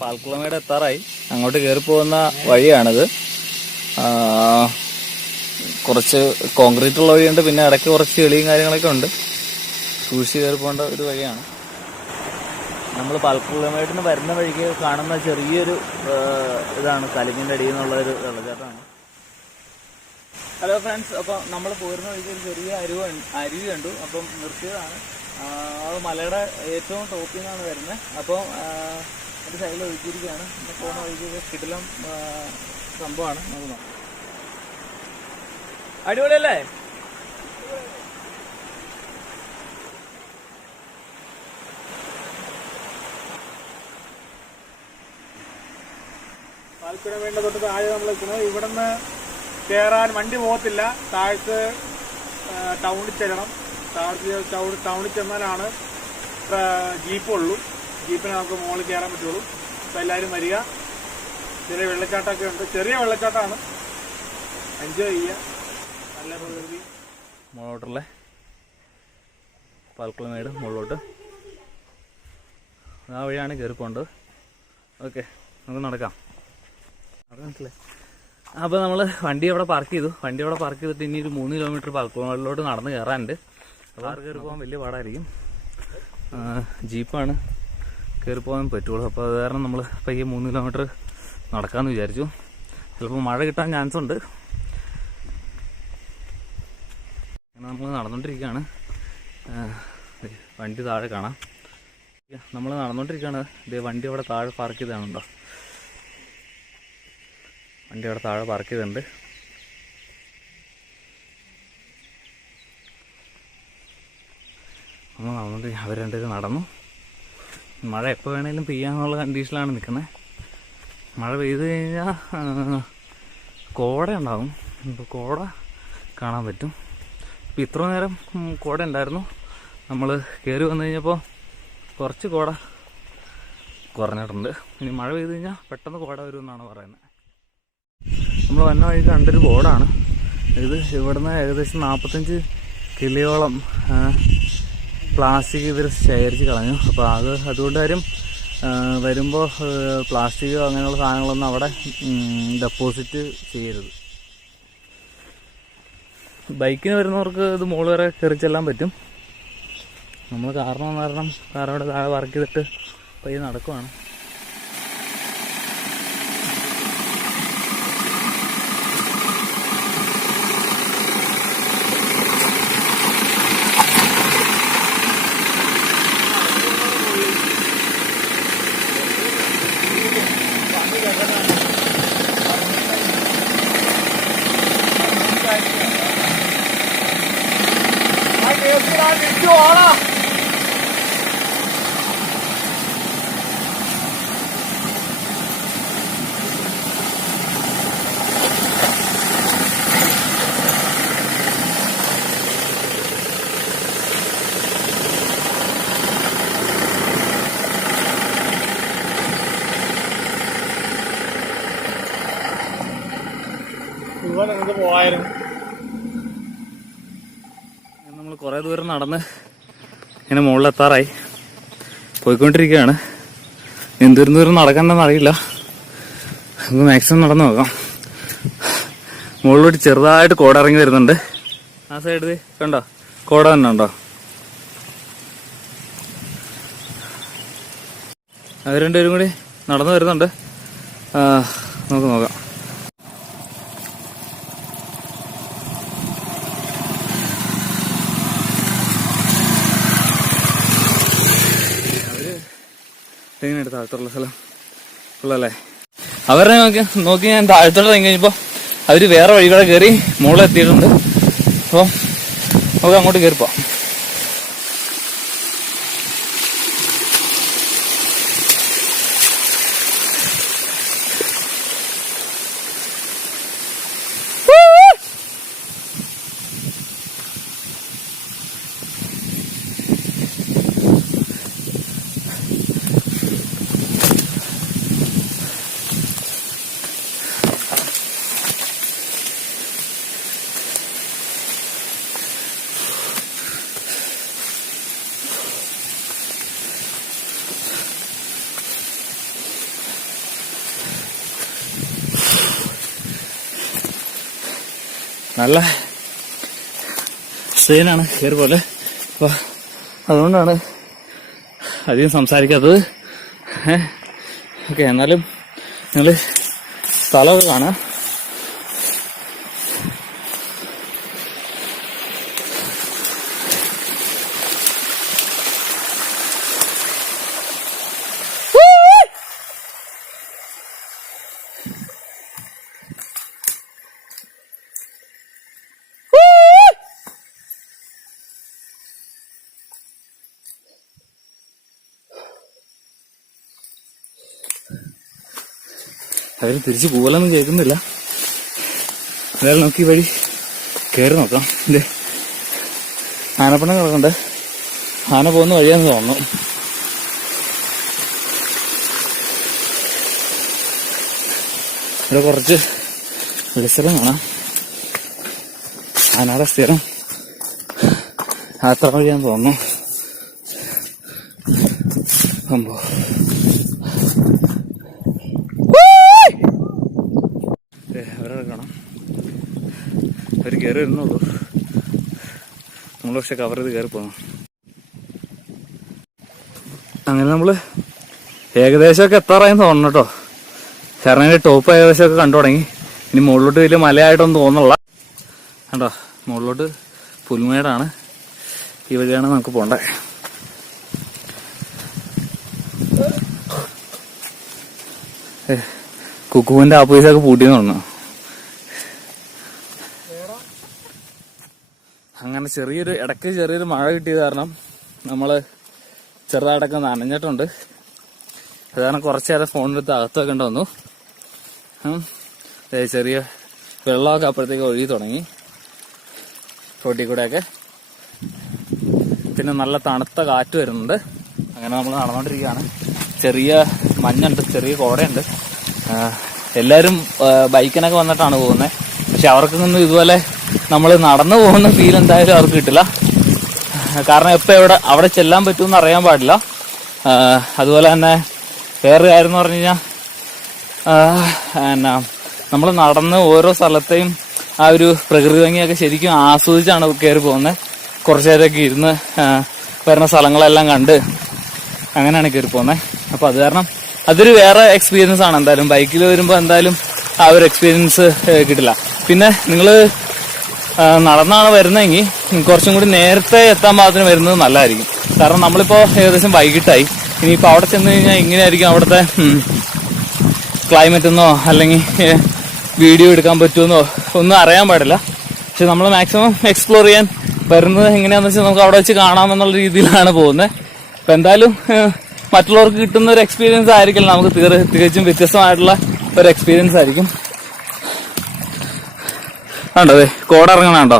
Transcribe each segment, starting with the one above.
പാൽക്കുളമേട് എത്താറായി. അങ്ങോട്ട് കയറി പോകുന്ന വഴിയാണിത്. കുറച്ച് കോൺക്രീറ്റ് ഉള്ള വഴിയുണ്ട്, പിന്നെ ഇടയ്ക്ക് കുറച്ച് ചെളിയും കാര്യങ്ങളൊക്കെ ഉണ്ട്. സൂക്ഷിച്ച് കയറി പോകേണ്ട ഒരു വഴിയാണ്. നമ്മൾ പാൽക്കുളമേട്ടിന് വരുന്ന വഴിക്ക് കാണുന്ന ചെറിയൊരു ഇതാണ് കലിങ്ങിൻ്റെ അടിയിൽ നിന്നുള്ള ഒരു വെള്ളച്ചാട്ടമാണ്. ഹലോ ഫ്രണ്ട്സ്, അപ്പോൾ നമ്മൾ പോരുന്ന വഴിക്ക് ഒരു ചെറിയ അരുവി കണ്ടു. അപ്പം നിർത്തിയതാണ്. അത് മലയുടെ ഏറ്റവും ടോപ്പിൽ നിന്നാണ് വരുന്നത്. അപ്പോൾ ഒരു സൈഡിൽ ഒഴുക്കിയിരിക്കുകയാണ്. പിന്നെ പോകുന്ന വഴിക്ക് കിടിലം സംഭവമാണ്. നോക്കണം, അടിപൊളിയല്ലേ? പാൽക്കുളമേടിന്റെ തൊട്ട് താഴെ നമ്മൾ നിൽക്കുന്നത്. ഇവിടെ നിന്ന് കയറാൻ വണ്ടി പോകത്തില്ല. താഴത്ത് ടൗണിൽ ചെല്ലണം. ടൗണിൽ ചെന്നാലാണ് ജീപ്പുള്ളൂ. ജീപ്പിന് നമുക്ക് മുകളിൽ കയറാൻ പറ്റുള്ളൂ. അപ്പോൾ എല്ലാവരും വരിക. ചെറിയ വെള്ളച്ചാട്ടമൊക്കെ ഉണ്ട്. ചെറിയ വെള്ളച്ചാട്ടമാണ്, എൻജോയ് ചെയ്യുക. നല്ല പ്രകൃതി. മുകളിലോട്ടുള്ള പാൽക്കുളമേട് മുകളിലോട്ട് ആ വഴിയാണ് കയറി പോകേണ്ടത്. ഓക്കെ, നമുക്ക് നടക്കാം. അത് മനസ്സിലായി. അപ്പോൾ നമ്മൾ വണ്ടി അവിടെ പാർക്ക് ചെയ്തു. വണ്ടി അവിടെ പാർക്ക് ചെയ്തിട്ട് ഇനി ഒരു 3 കിലോമീറ്റർ പാൽക്കുളമേടിലോട്ട് നടന്ന് കയറാനുണ്ട്. അപ്പോൾ അത് കയറി പോകാൻ വലിയ പാടായിരിക്കും. ജീപ്പാണ് കയറി പോകാൻ പറ്റുള്ളൂ. അപ്പോൾ അത് കാരണം നമ്മൾ പയ്യെ 3 കിലോമീറ്റർ നടക്കാമെന്ന് വിചാരിച്ചു. ചിലപ്പോൾ മഴ കിട്ടാൻ ചാൻസ് ഉണ്ട്. നമ്മൾ നടന്നുകൊണ്ടിരിക്കുകയാണ്. വണ്ടി താഴെ കാണാം. നമ്മൾ നടന്നുകൊണ്ടിരിക്കുകയാണ്. ഇതേ വണ്ടി അവിടെ താഴെ പാർക്ക് ചെയ്തതാണുണ്ടോ? വണ്ടി അവിടെ താഴെ പാർക്ക് ചെയ്തിട്ടുണ്ട്. നമ്മൾ നടന്നുകൊണ്ട് അവർ രണ്ടുപേരും നടന്നു. മഴ എപ്പോൾ വേണേലും പെയ്യാന്നുള്ള കണ്ടീഷനിലാണ് നിൽക്കുന്നത്. മഴ പെയ്ത് കഴിഞ്ഞാൽ കോട ഉണ്ടാകും. ഇപ്പോൾ കോട കാണാൻ പറ്റും. ഇപ്പോൾ ഇത്ര നേരം കോട ഉണ്ടായിരുന്നു. നമ്മൾ കയറി വന്നു കഴിഞ്ഞപ്പോൾ കുറച്ച് കോട കുറഞ്ഞിട്ടുണ്ട്. ഇനി മഴ പെയ്ത് കഴിഞ്ഞാൽ പെട്ടെന്ന് കോട വരുമെന്നാണ് പറയുന്നത്. നമ്മൾ വന്ന വഴി കണ്ടൊരു ബോർഡാണ് ഇത്. ഇവിടുന്ന് ഏകദേശം 45 കിലോയോളം പ്ലാസ്റ്റിക് ഇവർ ശേഖരിച്ച് കളഞ്ഞു. അപ്പോൾ അതുകൊണ്ട് കാര്യം വരുമ്പോൾ പ്ലാസ്റ്റിക് അങ്ങനെയുള്ള സാധനങ്ങളൊന്നും അവിടെ ഡെപ്പോസിറ്റ് ചെയ്യരുത്. ബൈക്കിന് വരുന്നവർക്ക് ഇത് മുകളിൽ വരെ കയറി ചെല്ലാൻ പറ്റും. നമ്മൾ കാരണം കാറവിടെ താഴെ പാർക്ക് ചെയ്തിട്ട് പയ്യെ നടക്കുവാണ്. നമ്മൾ കുറേ ദൂരം നടന്ന് ഇങ്ങനെ മുകളിലെത്താറായി. പോയിക്കൊണ്ടിരിക്കുകയാണ്. എന്തോരം ദൂരം നടക്കണ്ടെന്ന് അറിയില്ല. നമുക്ക് മാക്സിമം നടന്നു നോക്കാം. മുകളിലോട്ട് ചെറുതായിട്ട് കോട ഇറങ്ങി വരുന്നുണ്ട്. ആ സൈഡിൽ കണ്ടോ കോട തന്നെ ഉണ്ടോ? അവർ രണ്ടുപേരും കൂടി നടന്നു വരുന്നുണ്ട്. നമുക്ക് നോക്കാം. എങ്ങനെയുണ്ട് താഴത്തുള്ള സ്ഥലം? ഉള്ളല്ലേ? അവരെ നോക്കി ഞാൻ താഴത്തോട്ട് ഇറങ്ങി കഴിഞ്ഞപ്പോൾ അവർ വേറെ വഴികളെ കയറി മുകളിൽ എത്തിയിട്ടുണ്ട്. അപ്പോൾ നമുക്ക് അങ്ങോട്ട് കയറിപ്പോ. നല്ല സ്ട്രെയിനാണ് കയറി പോലെ. അപ്പോൾ അതുകൊണ്ടാണ് അധികം സംസാരിക്കാത്തത്. ഓക്കെ, എന്നാലും നിങ്ങൾ സ്ഥലമൊക്കെ കാണാം. അവർ തിരിച്ച് പോകലൊന്നും കേൾക്കുന്നില്ല. അതായത് നമുക്ക് ഈ വഴി കയറി നോക്കാം. ഇത് ആനപ്പണം കിടക്കുന്നുണ്ട്. ആന പോകുന്ന വഴിയാന്ന് തോന്നുന്നു. ഇവിടെ കുറച്ച് വെളിച്ചെല്ലാം കാണാം. ആനയുടെ സ്ഥിരം യാത്ര വഴിയാന്ന് തോന്നുന്നു. സംഭവം അവരവിടെ കാണാം. അവർ കയറി വരുന്നുള്ളൂ. നമ്മൾ പക്ഷെ കവർ ചെയ്ത് കയറി പോകണം. അങ്ങനെ നമ്മൾ ഏകദേശമൊക്കെ എത്താറായെന്ന് തോന്നുന്നു കേട്ടോ. കാരണം അതിൻ്റെ ടോപ്പ് ഏകദേശമൊക്കെ കണ്ടു തുടങ്ങി. ഇനി മുകളിലോട്ട് വലിയ മലയായിട്ടൊന്നും തോന്നുന്നില്ല. കണ്ടോ, മുകളിലോട്ട് പുൽമേടാണ്. ഈ വഴിയാണ് നമുക്ക് പോകേണ്ടത്. കുക്കുവിന്റെ ആപ്പീസൊക്കെ പൂട്ടിന്ന് തോന്നുന്നു. അങ്ങനെ ഇടയ്ക്ക് ചെറിയൊരു മഴ കിട്ടിയത് കാരണം നമ്മള് ചെറുതായിട്ടൊക്കെ നനഞ്ഞിട്ടുണ്ട്. അത് കാരണം കുറച്ചു നേരം ഫോണിലെടുത്ത് അകത്ത് വെക്കേണ്ടി വന്നു. ചെറിയ വെള്ളമൊക്കെ അപ്പോഴത്തേക്ക് ഒഴുകി തുടങ്ങി റോട്ടിൽ കൂടെയൊക്കെ. പിന്നെ നല്ല തണുത്ത കാറ്റ് വരുന്നുണ്ട്. അങ്ങനെ നമ്മൾ നടന്നുകൊണ്ടിരിക്കുകയാണ്. ചെറിയ മഞ്ഞുണ്ട്, ചെറിയ കോടയുണ്ട്. എല്ലാവരും ബൈക്കിനൊക്കെ വന്നിട്ടാണ് പോകുന്നത്. പക്ഷെ അവർക്കൊന്നും ഇതുപോലെ നമ്മൾ നടന്നു പോകുന്ന ഫീൽ എന്തായാലും അവർക്ക് കിട്ടില്ല. കാരണം എപ്പോൾ അവിടെ ചെല്ലാൻ പറ്റുമെന്ന് അറിയാൻ പാടില്ല. അതുപോലെ തന്നെ വേറൊരു കാര്യം എന്ന് പറഞ്ഞു കഴിഞ്ഞാൽ നമ്മൾ നടന്ന് ഓരോ സ്ഥലത്തെയും ആ ഒരു പ്രകൃതി ഭംഗിയൊക്കെ ശരിക്കും ആസ്വദിച്ചാണ് കയറി പോകുന്നത്. കുറച്ചു നേരമൊക്കെ ഇരുന്ന് വരുന്ന സ്ഥലങ്ങളെല്ലാം കണ്ട് അങ്ങനെയാണ് കയറി പോകുന്നത്. അപ്പോൾ അത് കാരണം അതൊരു വേറെ എക്സ്പീരിയൻസ് ആണ്. എന്തായാലും ബൈക്കിൽ വരുമ്പോൾ എന്തായാലും ആ ഒരു എക്സ്പീരിയൻസ് കിട്ടില്ല. പിന്നെ നിങ്ങൾ നടന്നാണ് വരുന്നതെങ്കിൽ കുറച്ചും കൂടി നേരത്തെ എത്താൻ പാകത്തിന് വരുന്നത് നല്ലതായിരിക്കും. കാരണം നമ്മളിപ്പോൾ ഏകദേശം വൈകിട്ടായി. ഇനിയിപ്പോൾ അവിടെ ചെന്ന് കഴിഞ്ഞാൽ എങ്ങനെയായിരിക്കും അവിടുത്തെ ക്ലൈമറ്റ് എന്നോ അല്ലെങ്കിൽ വീഡിയോ എടുക്കാൻ പറ്റുമെന്നോ ഒന്നും അറിയാൻ പാടില്ല. പക്ഷെ നമ്മൾ മാക്സിമം എക്സ്പ്ലോർ ചെയ്യാൻ വരുന്നത് എങ്ങനെയാണെന്ന് വെച്ചാൽ നമുക്ക് അവിടെ വെച്ച് കാണാമെന്നുള്ള രീതിയിലാണ് പോകുന്നത്. അപ്പം എന്തായാലും മറ്റുള്ളവർക്ക് കിട്ടുന്ന ഒരു എക്സ്പീരിയൻസ് ആയിരിക്കില്ല, നമുക്ക് തികച്ചും വ്യത്യസ്തമായിട്ടുള്ള ഒരു എക്സ്പീരിയൻസ് ആയിരിക്കും. കണ്ടോ കോട ഇറങ്ങണോ?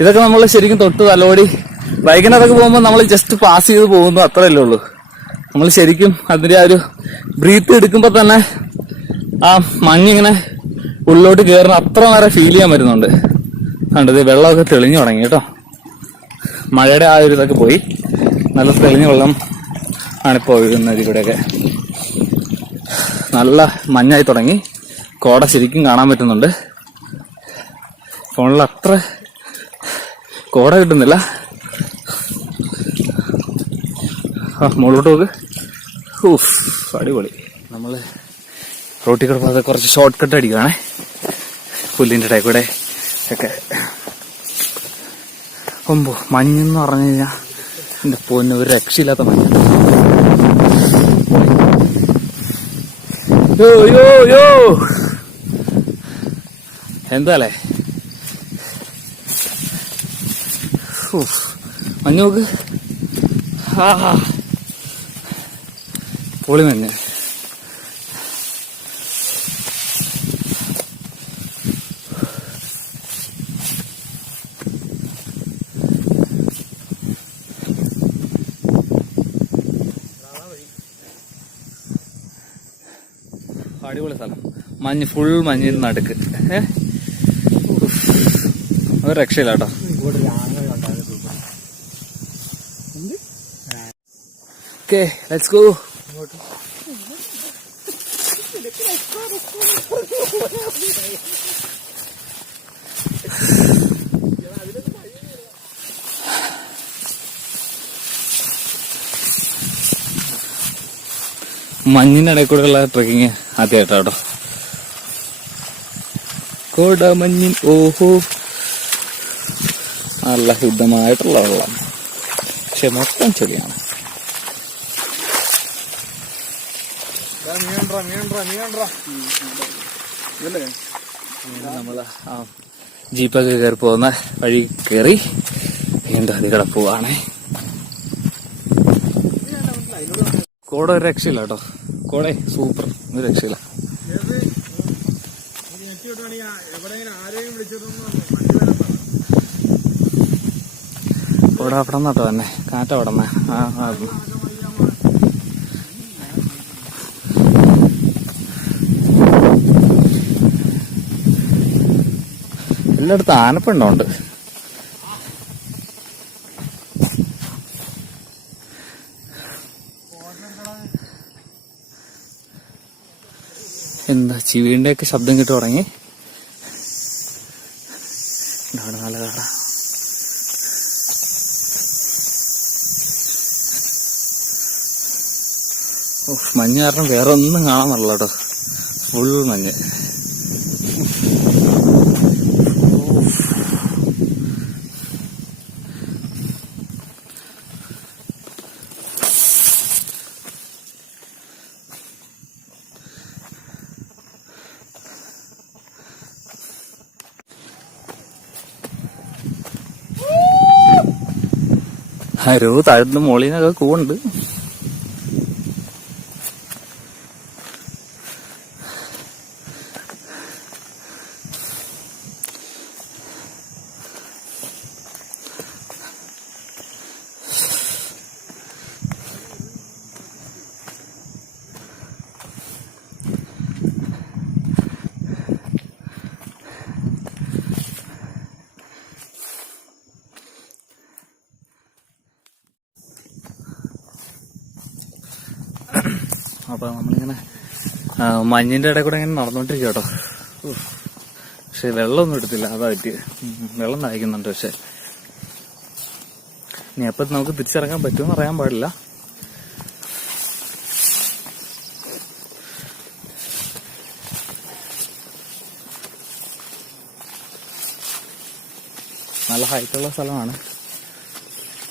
ഇതൊക്കെ നമ്മൾ ശരിക്കും തൊട്ട് തലോടി ബൈക്കിനകത്തൊക്കെ പോകുമ്പോൾ നമ്മൾ ജസ്റ്റ് പാസ് ചെയ്ത് പോകുന്നു, അത്രയല്ലേ ഉള്ളൂ. നമ്മൾ ശരിക്കും അതിന്റെ ആ ഒരു ബ്രീത്ത് എടുക്കുമ്പോൾ തന്നെ ആ മഞ്ഞിങ്ങനെ ഉള്ളിലോട്ട് കയറുന്ന അത്ര നേരം ഫീൽ ചെയ്യാൻ പറ്റുന്നുണ്ട്. കണ്ടത് വെള്ളമൊക്കെ തെളിഞ്ഞു തുടങ്ങി കേട്ടോ. മഴയുടെ ആ ഒരു ഇതൊക്കെ പോയി, നല്ല തെളിഞ്ഞ വെള്ളം ആണിപ്പോൾ ഒഴുകുന്നത്. ഇവിടെയൊക്കെ നല്ല മഞ്ഞായി തുടങ്ങി. കോട ശരിക്കും കാണാൻ പറ്റുന്നുണ്ട്. ഫോണിൽ അത്ര കോട കിട്ടുന്നില്ല. മുകളിലോട്ട് നോക്ക്. അടിപൊളി. നമ്മൾ റോട്ടിൽ കൂടെ പോകാതെ കുറച്ച് ഷോർട്ട് കട്ട് അടിക്കുകയാണേ, പുല്ലിൻ്റെ ഇടയിൽ കൂടെ ഒക്കെ. ഒമ്പോ മഞ്ഞെന്ന് പറഞ്ഞു കഴിഞ്ഞാൽ എൻ്റെ പൊന്ന് ഒരു രക്ഷയില്ലാത്ത മഞ്ഞ. യോ യോ യോ എന്താലേ മഞ്ഞ് നോക്ക്. പൊളി മഞ്ഞ്. അടിപൊളി സ്ഥലം. മഞ്ഞ് ഫുൾ മഞ്ഞിന് നടുക്ക്. ഒരു രക്ഷയില്ല കേട്ടോ. Okay let's go. മഞ്ഞിനിടയിൽ കൂടെയുള്ള ട്രെക്കിങ് ആദ്യമായിട്ടാട്ടോ. കോടമഞ്ഞിൻ ഓഹോ, നല്ല ശുദ്ധമായിട്ടുള്ള വെള്ളം, പക്ഷെ മൊത്തം ചെളിയാണ്. നമ്മള് ജീപ്പൊക്കെ കയറി പോകുന്ന വഴി കയറി വീണ്ടും അത് കൂടെ പോവാണേ. കോട ഒരു രക്ഷയില്ല കേട്ടോ, കോട സൂപ്പർ, ഒരു രക്ഷയില്ല. കോട അവിടെ നിന്നാട്ടോ തന്നെ, കാറ്റ അവിടെ നിന്ന്. എല്ലായിടത്തും ആനപ്പുണ്ടോണ്ട്. എന്താ ചിവിന്റെ ഒക്കെ ശബ്ദം കിട്ടു തുടങ്ങി. നല്ല കാട. മഞ്ഞ് കാരണം വേറെ ഒന്നും കാണാൻ പറ്റില്ല കേട്ടോ, ഫുൾ മഞ്ഞ്. ആരോ താഴ്ന്ന മോളിനൊക്കെ കൂണ്ട്. അപ്പൊ നമ്മളിങ്ങനെ മഞ്ഞിന്റെ ഇടയിൽ കൂടെ ഇങ്ങനെ നടന്നോണ്ടിരിക്കുക കേട്ടോ. പക്ഷെ വെള്ളമൊന്നും എടുത്തില്ല, അതാ പറ്റി. വെള്ളം നയിക്കുന്നുണ്ട്, പക്ഷെ ഇനി എപ്പം നമുക്ക് തിരിച്ചിറങ്ങാൻ പറ്റുമെന്ന് അറിയാൻ പാടില്ല. നല്ല ഹൈറ്റുള്ള സ്ഥലമാണ്.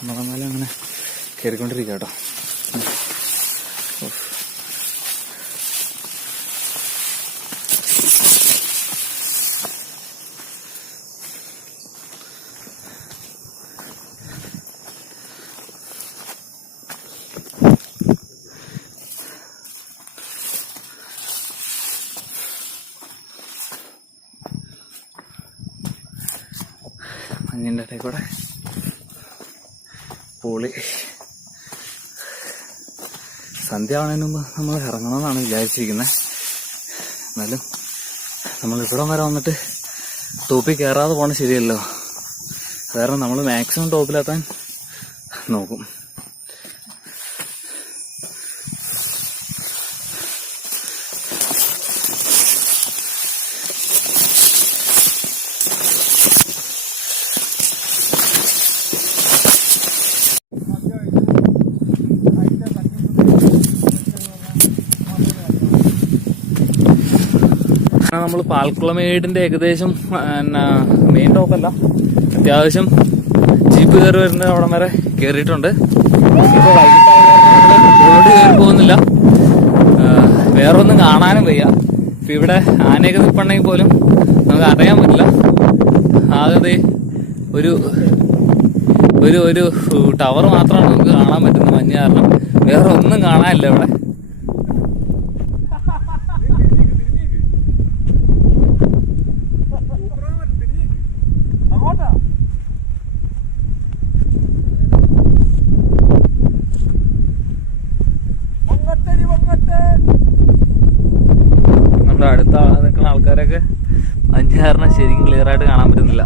നമ്മളെന്നാലും അങ്ങനെ കയറിക്കൊണ്ടിരിക്കുക കേട്ടോ. മഞ്ഞിൻ്റെ ഇടയിൽ കൂടെ പൊളി. സന്ധ്യ ആവുന്നതിന് മുമ്പ് നമ്മൾ ഇറങ്ങണമെന്നാണ് വിചാരിച്ചിരിക്കുന്നത്. എന്നാലും നമ്മളിവിടം വരെ വന്നിട്ട് ടോപ്പിൽ കയറാതെ പോകണം ശരിയല്ലോ. കാരണം നമ്മൾ മാക്സിമം ടോപ്പിലെത്താൻ നോക്കും. നമ്മൾ പാൽക്കുളമേടിന്റെ ഏകദേശം മെയിൻ ടോപ്പല്ല, അത്യാവശ്യം ജീപ്പ് കയറി വരുന്ന അവിടം വരെ കയറിയിട്ടുണ്ട്. ഇപ്പോൾ വൈകിട്ട് കയറി പോകുന്നില്ല, വേറെ ഒന്നും കാണാനും വയ്യ. ഇപ്പൊ ഇവിടെ ആനയൊക്കെ നിൽപ്പുണ്ടെങ്കിൽ പോലും നമുക്ക് അറിയാൻ പറ്റില്ല. ആകെ ഒരു ഒരു ഒരു ടവർ മാത്രമാണ് നമുക്ക് കാണാൻ പറ്റുന്നത് മഞ്ഞ് കാരണം. വേറെ ഒന്നും കാണാനില്ല ഇവിടെ. നമ്മുടെ അടുത്ത നിൽക്കുന്ന ആൾക്കാരൊക്കെ മഞ്ഞ് കാരണം ശരിക്കും ക്ലിയർ ആയിട്ട് കാണാൻ പറ്റുന്നില്ല.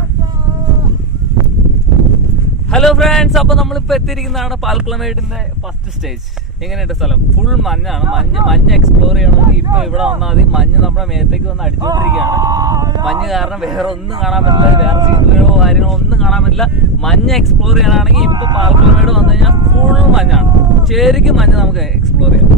ഹലോ ഫ്രണ്ട്സ്, അപ്പൊ നമ്മളിപ്പോ എത്തിയിരിക്കുന്നതാണ് പാൽക്കുളമേടിന്റെ ഫസ്റ്റ് സ്റ്റേജ്. എങ്ങനെയുണ്ട് സ്ഥലം? ഫുൾ മഞ്ഞാണ്. മഞ്ഞ് എക്സ്പ്ലോർ ചെയ്യണമെങ്കിൽ ഇപ്പൊ ഇവിടെ വന്നാൽ മതി. മഞ്ഞ് നമ്മുടെ മേത്തേക്ക് വന്ന് അടിച്ചുകൊണ്ടിരിക്കുകയാണ്. മഞ്ഞ് കാരണം വേറെ ഒന്നും കാണാൻ പറ്റില്ല, വേറെ സീനറികളോ കാര്യങ്ങളോ ഒന്നും കാണാൻ പറ്റില്ല. മഞ്ഞ് എക്സ്പ്ലോർ ചെയ്യാനാണെങ്കിൽ ഇപ്പൊ പാൽക്കുളമേട് വന്നു കഴിഞ്ഞാൽ ഫുൾ മഞ്ഞാണ്. ശരിക്കും മഞ്ഞ് നമുക്ക് എക്സ്പ്ലോർ ചെയ്യാം.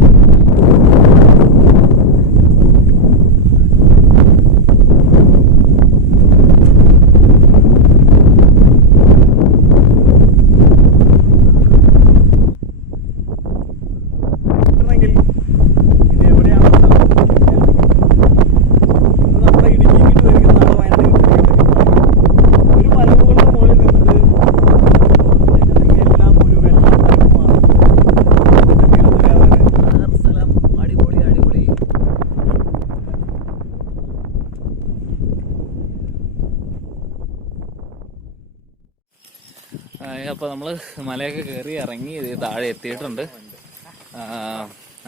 അപ്പോൾ നമ്മൾ മലയൊക്കെ കയറി ഇറങ്ങി താഴെ എത്തിയിട്ടുണ്ട്.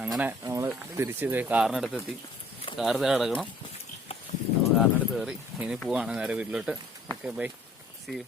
അങ്ങനെ നമ്മൾ തിരിച്ച് കാറിനടുത്തെത്തി. കാർ കിടക്കണം. നമ്മൾ കാറിനടുത്ത് കയറി ഇനി പോവാണ് നേരെ വീട്ടിലോട്ട്. Okay, bye, see U.